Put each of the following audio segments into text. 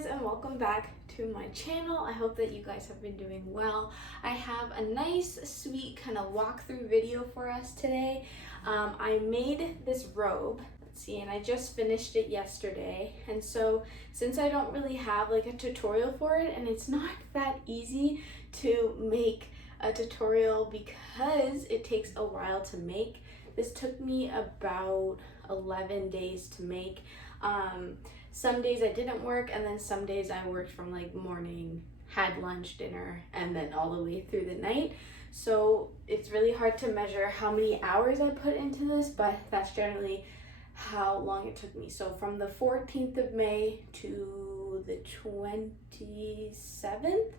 guys, and welcome back to my channel. I hope that you guys have been doing well. I have a nice sweet kind of walkthrough video for us today. I made this robe, let's see, and I just finished it yesterday. And so since I don't really have like a tutorial for it, and it's not that easy to make a tutorial because it takes a while to make. This took me about 11 days to make. Some days I didn't work, and then some days I worked from like morning, had lunch, dinner, and then all the way through the night. So it's really hard to measure how many hours I put into this, but that's generally how long it took me. So from the 14th of May to the 27th,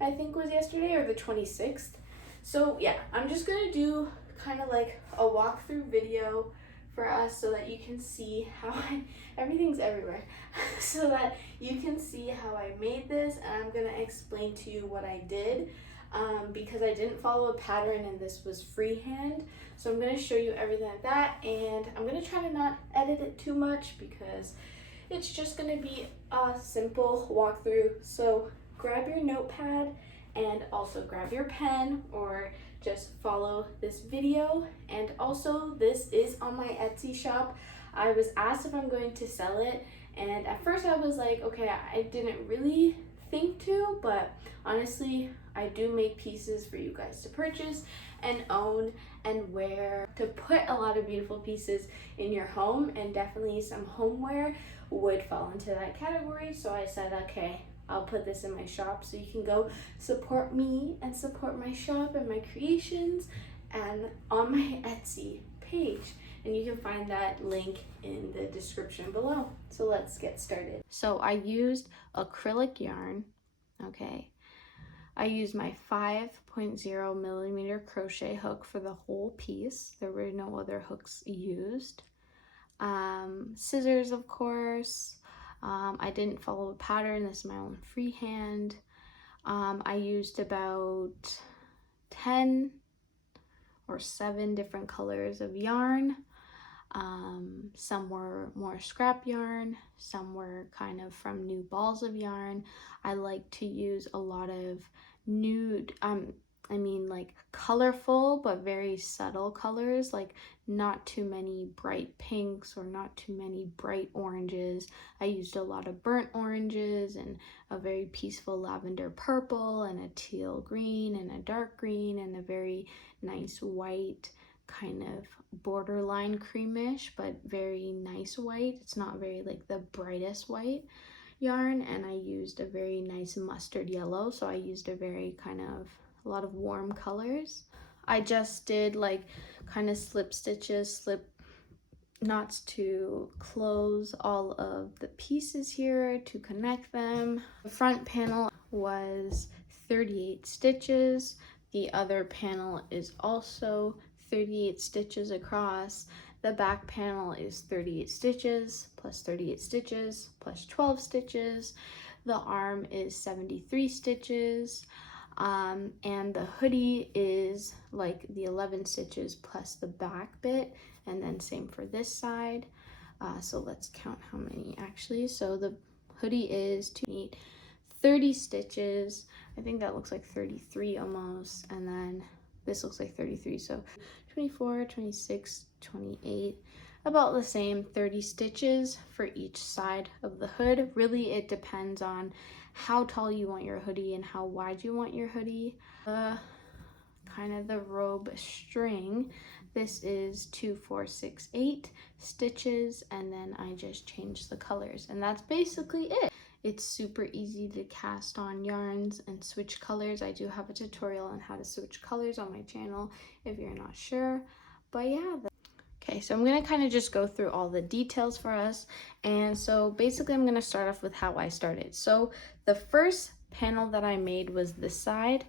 I think was yesterday, or the 26th. So yeah, I'm just gonna do kind of like a walkthrough video for us so that you can see how everything's everywhere, so that you can see how I made this, and I'm gonna explain to you what I did because I didn't follow a pattern and this was freehand. So I'm gonna show you everything like that, and I'm gonna try to not edit it too much because it's just gonna be a simple walkthrough. So grab your notepad and also grab your pen, or just follow this video. And also, this is on my Etsy shop. I was asked if I'm going to sell it, and at first I was like, okay, I didn't really think to, but honestly, I do make pieces for you guys to purchase and own and wear, to put a lot of beautiful pieces in your home, and definitely some homeware would fall into that category. So I said, okay, I'll put this in my shop so you can go support me and support my shop and my creations, and on my Etsy page. And you can find that link in the description below. So let's get started. So I used acrylic yarn, okay. I used my 5.0 millimeter crochet hook for the whole piece. There were no other hooks used. Scissors, of course. I didn't follow a pattern. This is my own freehand. I used about 10 or 7 different colors of yarn. Some were more scrap yarn, some were kind of from new balls of yarn. I like to use a lot of nude, like colorful but very subtle colors, like not too many bright pinks or not too many bright oranges. I used a lot of burnt oranges and a very peaceful lavender purple and a teal green and a dark green and a very nice white, kind of borderline creamish but very nice white. It's not very like the brightest white yarn. And I used a very nice mustard yellow, so I used a very kind of a lot of warm colors. I just did like kind of slip stitches, slip knots to close all of the pieces here to connect them. The front panel was 38 stitches. The other panel is also 38 stitches across. The back panel is 38 stitches plus 38 stitches plus 12 stitches. The arm is 73 stitches. And the hoodie is like the 11 stitches plus the back bit, and then same for this side. So let's count how many actually. So the hoodie is 30 stitches. I think that looks like 33 almost, and then this looks like 33, so 24, 26, 28, about the same, 30 stitches for each side of the hood. Really, it depends on how tall you want your hoodie and how wide you want your hoodie. Kind of the robe string, this is 2, 4, 6, 8 stitches, and then I just changed the colors, and that's basically it. It's super easy to cast on yarns and switch colors. I do have a tutorial on how to switch colors on my channel if you're not sure, but yeah. Okay, so I'm gonna kind of just go through all the details for us. And so basically I'm gonna start off with how I started. So the first panel that I made was this side.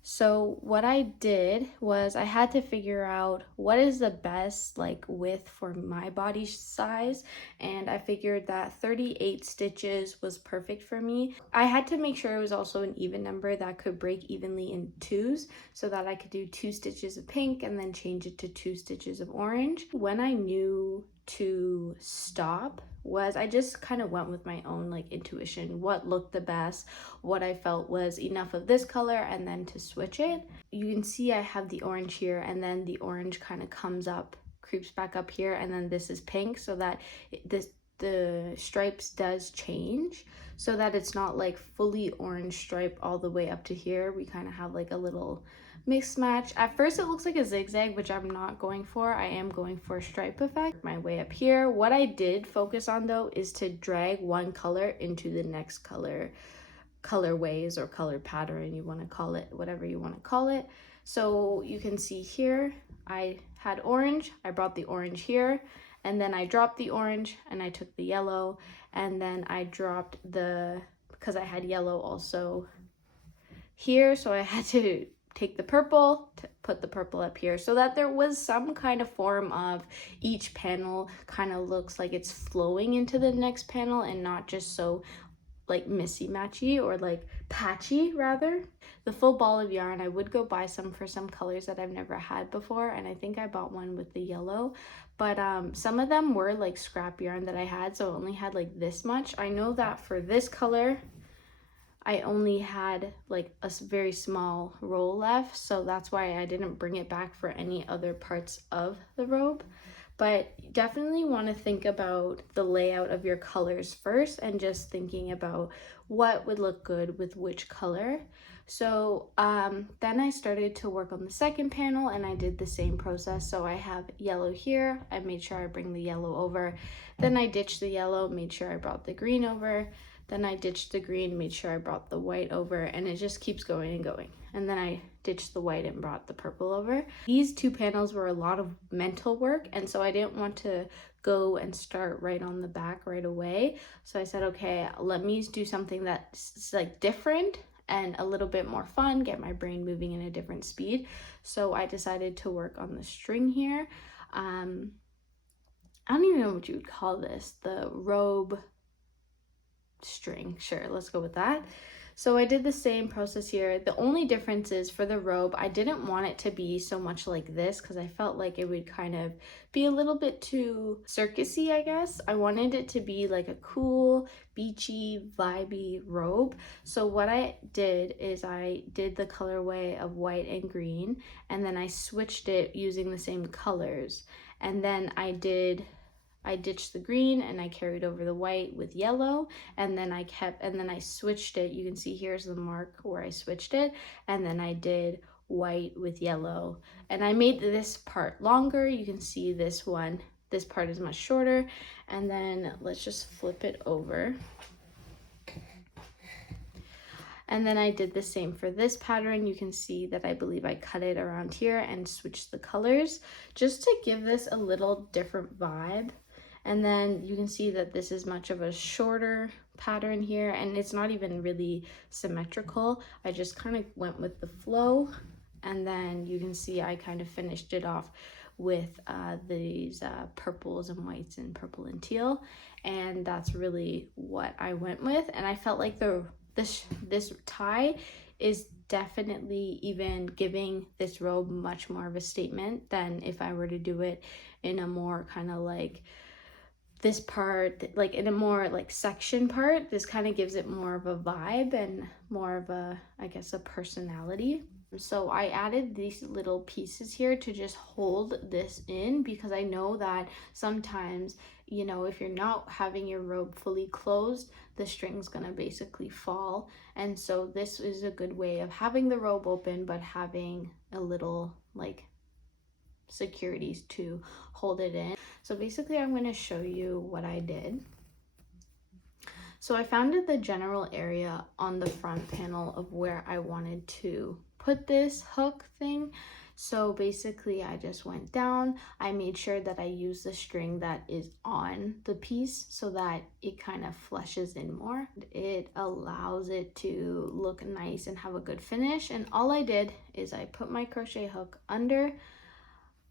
So what I did was I had to figure out what is the best like width for my body size, and I figured that 38 stitches was perfect for me. I had to make sure it was also an even number that could break evenly in twos, so that I could do 2 stitches of pink and then change it to 2 stitches of orange. When I knew to stop was I just kind of went with my own like intuition, what looked the best, what I felt was enough of this color, and then to switch it. You can see I have the orange here, and then the orange kind of comes up, creeps back up here, and then this is pink, so that the stripes does change, so that it's not like fully orange stripe all the way up to here. We kind of have like a little mix match. At first it looks like a zigzag, which I'm not going for. I am going for a stripe effect. My way up here. What I did focus on though is to drag one color into the next colorways or color pattern, you want to call it, whatever you want to call it. So you can see here I had orange, I brought the orange here, and then I dropped the orange and I took the yellow, and then I dropped because I had yellow also here, so I had to take the purple, to put the purple up here, so that there was some kind of form of each panel kind of looks like it's flowing into the next panel and not just so like missy-matchy or like patchy rather. The full ball of yarn, I would go buy some for some colors that I've never had before, and I think I bought one with the yellow, but some of them were like scrap yarn that I had, so I only had like this much. I know that for this color I only had like a very small roll left, so that's why I didn't bring it back for any other parts of the robe. But you definitely want to think about the layout of your colors first, and just thinking about what would look good with which color. So then I started to work on the second panel, and I did the same process. So I have yellow here, I made sure I bring the yellow over, then I ditched the yellow, made sure I brought the green over, then I ditched the green, made sure I brought the white over, and it just keeps going and going. And then I ditched the white and brought the purple over. These two panels were a lot of mental work, and so I didn't want to go and start right on the back right away. So I said, okay, let me do something that's like different and a little bit more fun, get my brain moving in a different speed. So I decided to work on the string here. I don't even know what you would call this, the robe string, sure, let's go with that. So I did the same process here. The only difference is for the robe, I didn't want it to be so much like this because I felt like it would kind of be a little bit too circusy, I guess. I wanted it to be like a cool, beachy, vibey robe. So what I did is I did the colorway of white and green, and then I switched it using the same colors. And then I ditched the green and I carried over the white with yellow, and then I switched it. You can see here's the mark where I switched it, and then I did white with yellow, and I made this part longer. You can see this part is much shorter. And then let's just flip it over. And then I did the same for this pattern. You can see that I believe I cut it around here and switched the colors just to give this a little different vibe. And then you can see that this is much of a shorter pattern here, and it's not even really symmetrical. I just kind of went with the flow, and then you can see I kind of finished it off with these purples and whites and purple and teal, and that's really what I went with. And I felt like this tie is definitely even giving this robe much more of a statement than if I were to do it in a more kind of like this part, like in a more like section part. This kind of gives it more of a vibe and more of a, I guess, a personality. So I added these little pieces here to just hold this in, because I know that sometimes, you know, if you're not having your robe fully closed, the string's gonna basically fall. And so this is a good way of having the robe open but having a little like securities to hold it in. So basically I'm going to show you what I did. So I found the general area on the front panel of where I wanted to put this hook thing. So basically I just went down, I made sure that I used the string that is on the piece so that it kind of fleshes in more. It allows it to look nice and have a good finish. And all I did is I put my crochet hook under,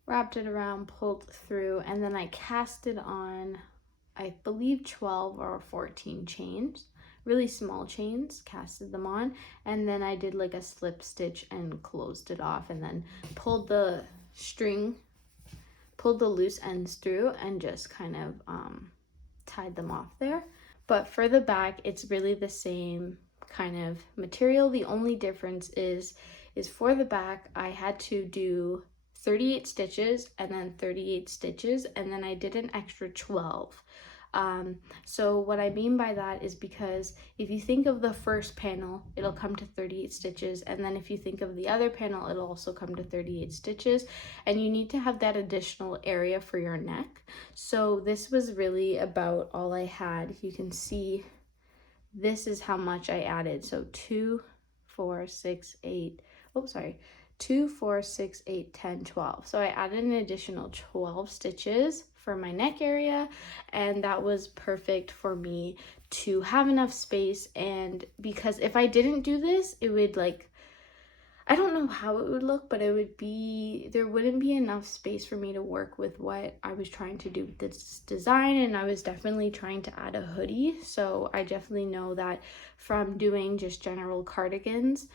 wrapped it around, pulled through, and then I cast it on, I believe 12 or 14 chains, really small chains, casted them on, and then I did like a slip stitch and closed it off, and then pulled the string pulled the loose ends through and just kind of tied them off there. But for the back, it's really the same kind of material. The only difference is for the back, I had to do 38 stitches and then 38 stitches, and then I did an extra 12. So what I mean by that is because if you think of the first panel, it'll come to 38 stitches, and then if you think of the other panel, it'll also come to 38 stitches, and you need to have that additional area for your neck. So this was really about all I had. You can see this is how much I added. So 2, 4, 6, 8, 2, 4, 6, 8, 10, 12. So I added an additional 12 stitches for my neck area, and that was perfect for me to have enough space. And because if I didn't do this, it would like, I don't know how it would look, but it would be, there wouldn't be enough space for me to work with what I was trying to do with this design. And I was definitely trying to add a hoodie. So I definitely know that from doing just general cardigans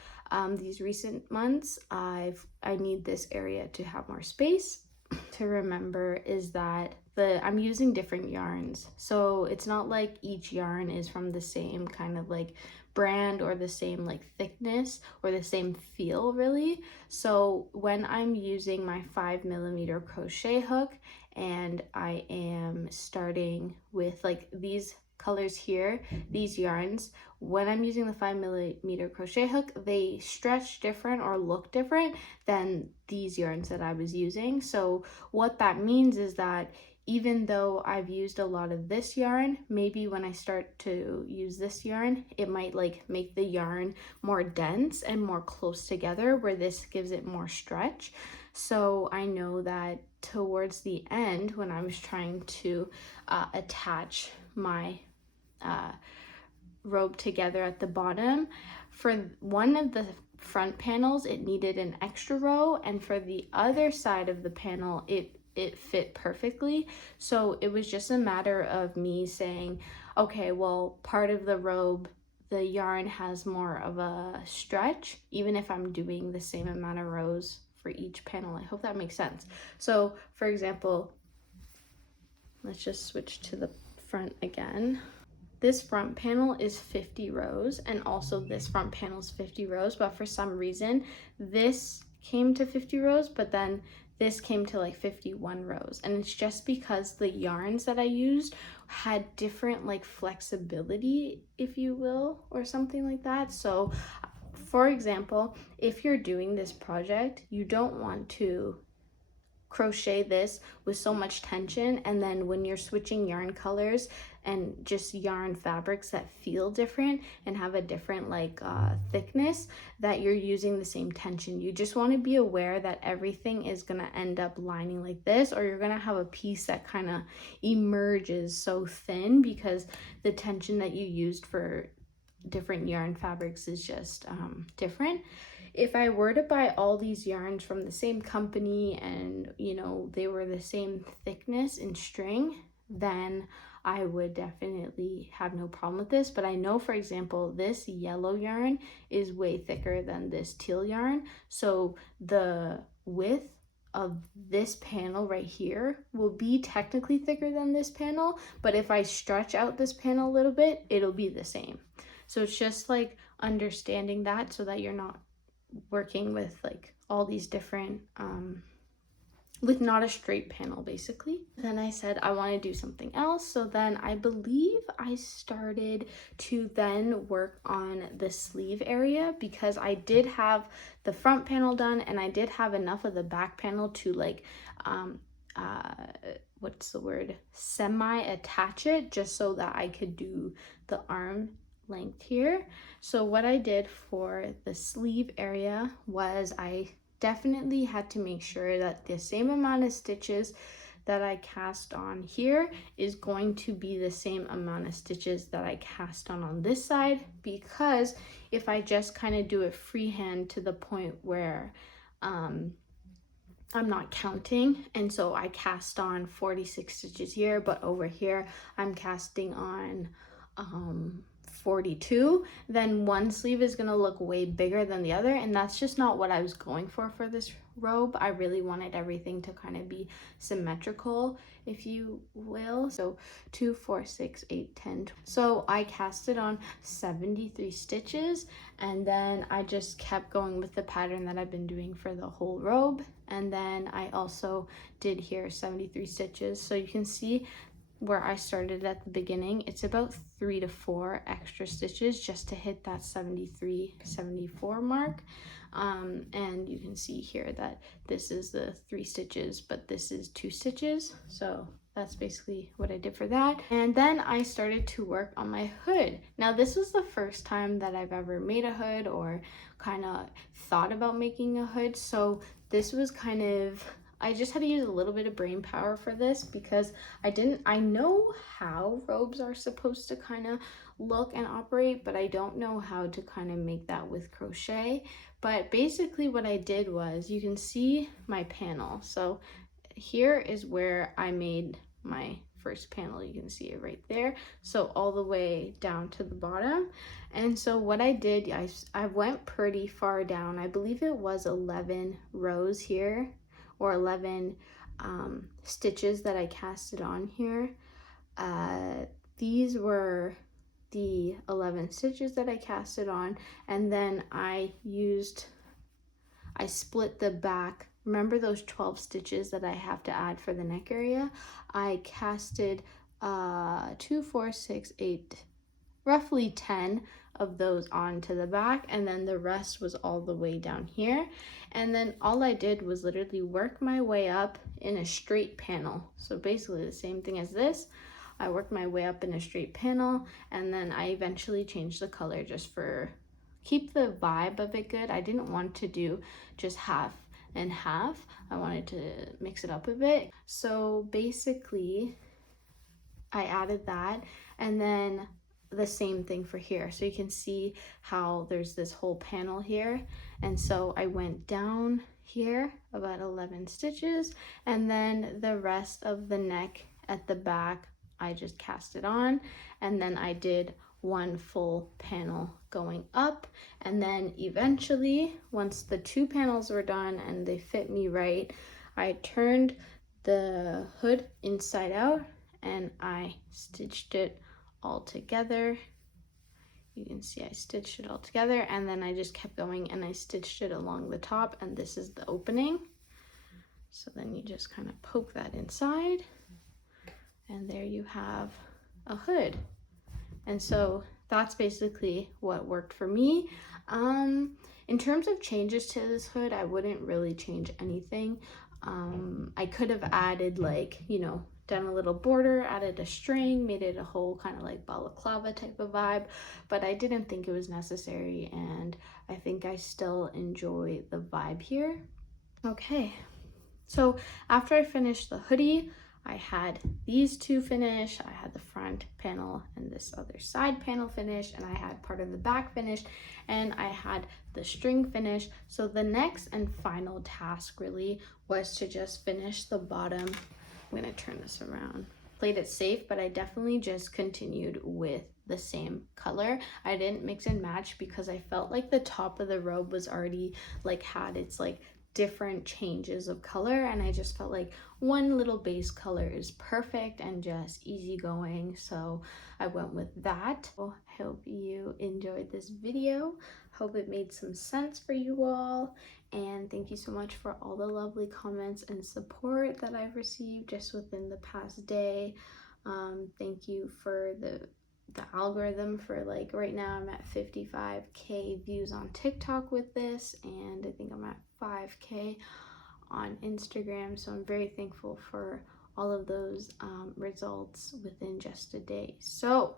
these recent months, I need this area to have more space. To remember is that I'm using different yarns. So it's not like each yarn is from the same kind of like brand or the same like thickness or the same feel really. So when I'm using my 5mm crochet hook and I am starting with like these colors here, these yarns, when I'm using the 5mm crochet hook, they stretch different or look different than these yarns that I was using. So what that means is that even though I've used a lot of this yarn, maybe when I start to use this yarn, it might like make the yarn more dense and more close together, where this gives it more stretch. So I know that towards the end, when I was trying to attach my robe together at the bottom, for one of the front panels it needed an extra row, and for the other side of the panel it fit perfectly. So it was just a matter of me saying, okay, well, part of the robe, the yarn has more of a stretch, even if I'm doing the same amount of rows for each panel. I hope that makes sense. So for example, let's just switch to the front again. This front panel is 50 rows, and also this front panel is 50 rows, but for some reason this came to 50 rows, but then this came to like 51 rows. And it's just because the yarns that I used had different like flexibility, if you will, or something like that. So for example, if you're doing this project, you don't want to crochet this with so much tension, and then when you're switching yarn colors and just yarn fabrics that feel different and have a different like thickness, that you're using the same tension. You just want to be aware that everything is going to end up lining like this, or you're going to have a piece that kind of emerges so thin because the tension that you used for different yarn fabrics is just different. If I were to buy all these yarns from the same company and, you know, they were the same thickness in string, then I would definitely have no problem with this. But I know, for example, this yellow yarn is way thicker than this teal yarn. So the width of this panel right here will be technically thicker than this panel, but if I stretch out this panel a little bit, it'll be the same. So it's just like understanding that so that you're not working with like all these different with not a straight panel basically. Then I said I want to do something else, so then I believe I started to then work on the sleeve area, because I did have the front panel done and I did have enough of the back panel to like what's the word, semi attach it, just so that I could do the arm length here. So what I did for the sleeve area was I definitely had to make sure that the same amount of stitches that I cast on here is going to be the same amount of stitches that I cast on this side, because if I just kind of do it freehand to the point where I'm not counting, and so I cast on 46 stitches here, but over here I'm casting on 42, then one sleeve is gonna look way bigger than the other, and that's just not what I was going for this robe. I really wanted everything to kind of be symmetrical, if you will. So 2, 4, 6, 8, 10. So I casted on 73 stitches, and then I just kept going with the pattern that I've been doing for the whole robe. And then I also did here 73 stitches. So you can see where I started at the beginning, it's about 3 to 4 extra stitches just to hit that 73, 74 mark. And you can see here that this is the 3 stitches, but this is 2 stitches. So that's basically what I did for that. And then I started to work on my hood. Now this was the first time that I've ever made a hood or kind of thought about making a hood. So this was kind of, I just had to use a little bit of brain power for this because I know how robes are supposed to kind of look and operate, but I don't know how to kind of make that with crochet. But basically what I did was, you can see my panel. So here is where I made my first panel. You can see it right there. So all the way down to the bottom. And so what I did, I went pretty far down. I believe it was 11 rows here, or 11 stitches that I casted on here. These were the 11 stitches that I casted on, and then I split the back. Remember those 12 stitches that I have to add for the neck area? I casted 2, 4, 6, 8, roughly 10 of those onto the back, and then the rest was all the way down here. And then all I did was literally work my way up in a straight panel. So basically the same thing as this. I worked my way up in a straight panel, and then I eventually changed the color just for keep the vibe of it good. I didn't want to do just half and half. I wanted to mix it up a bit. So basically I added that, and then the same thing for here. So you can see how there's this whole panel here. And so I went down here about 11 stitches, and then the rest of the neck at the back, I just cast it on, and then I did one full panel going up. And then eventually, once the 2 panels were done and they fit me right, I turned the hood inside out and I stitched it all together. You can see I stitched it all together, and then I just kept going and I stitched it along the top, and this is the opening. So then you just kind of poke that inside, and there you have a hood. And so that's basically what worked for me. In terms of changes to this hood, I wouldn't really change anything. I could have added, like, you know, done a little border, added a string, made it a whole kind of like balaclava type of vibe, but I didn't think it was necessary, and I think I still enjoy the vibe here. Okay, so after I finished the hoodie, I had these 2 finish. I had the front panel and this other side panel finished, and I had part of the back finished, and I had the string finish. So the next and final task really was to just finish the bottom. I'm gonna turn this around. Played it safe, but I definitely just continued with the same color. I didn't mix and match because I felt like the top of the robe was already like had its like different changes of color, and I just felt like one little base color is perfect and just easygoing, so I went with that. Well, I hope you enjoyed this video. Hope it made some sense for you all, and thank you so much for all the lovely comments and support that I've received just within the past day. Thank you for the algorithm for, like, right now I'm at 55k views on TikTok with this, and I think I'm at 5k on Instagram, so I'm very thankful for all of those results within just a day. So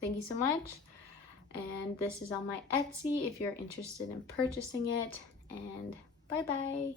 thank you so much, and this is on my Etsy if you're interested in purchasing it, and bye bye.